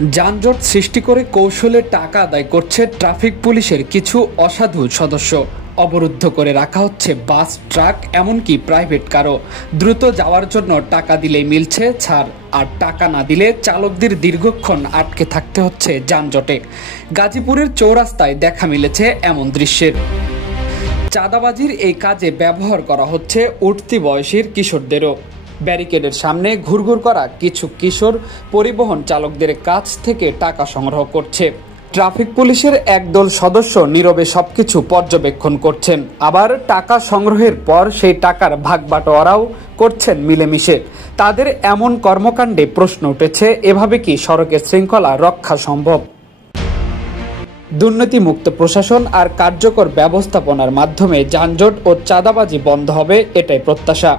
যানজট সৃষ্টি করে কৌশলে টাকা আদায় করছে ট্রাফিক পুলিশের কিছু অসাধু সদস্য। অবরুদ্ধ করে রাখা হচ্ছে বাস, ট্রাক, এমনকি প্রাইভেট কারও। দ্রুত যাওয়ার জন্য টাকা দিলেই মিলছে ছাড়, আর টাকা না দিলে চালকদের দীর্ঘক্ষণ আটকে থাকতে হচ্ছে যানজটে। গাজীপুরের চৌরাস্তায় দেখা মিলেছে এমন দৃশ্যের। চাঁদাবাজির এই কাজে ব্যবহার করা হচ্ছে উঠতি বয়সীর কিশোরদেরও। ব্যারিকেডের সামনে ঘুরঘুর করা কিছু কিশোর পরিবহন চালকদের কাছ থেকে টাকা সংগ্রহ করছে। ট্রাফিক পুলিশের একদল সদস্য নীরবে সবকিছু পর্যবেক্ষণ করছেন, আবার টাকা সংগ্রহের পর সেই টাকার ভাগবাটোয়ারাও করছেন মিলেমিশে। তাদের এমন কর্মকাণ্ডে প্রশ্ন উঠেছে, এভাবে কি সড়কের শৃঙ্খলা রক্ষা সম্ভব? দুর্নীতিমুক্ত প্রশাসন আর কার্যকর ব্যবস্থাপনার মাধ্যমে যানজট ও চাঁদাবাজি বন্ধ হবে, এটাই প্রত্যাশা।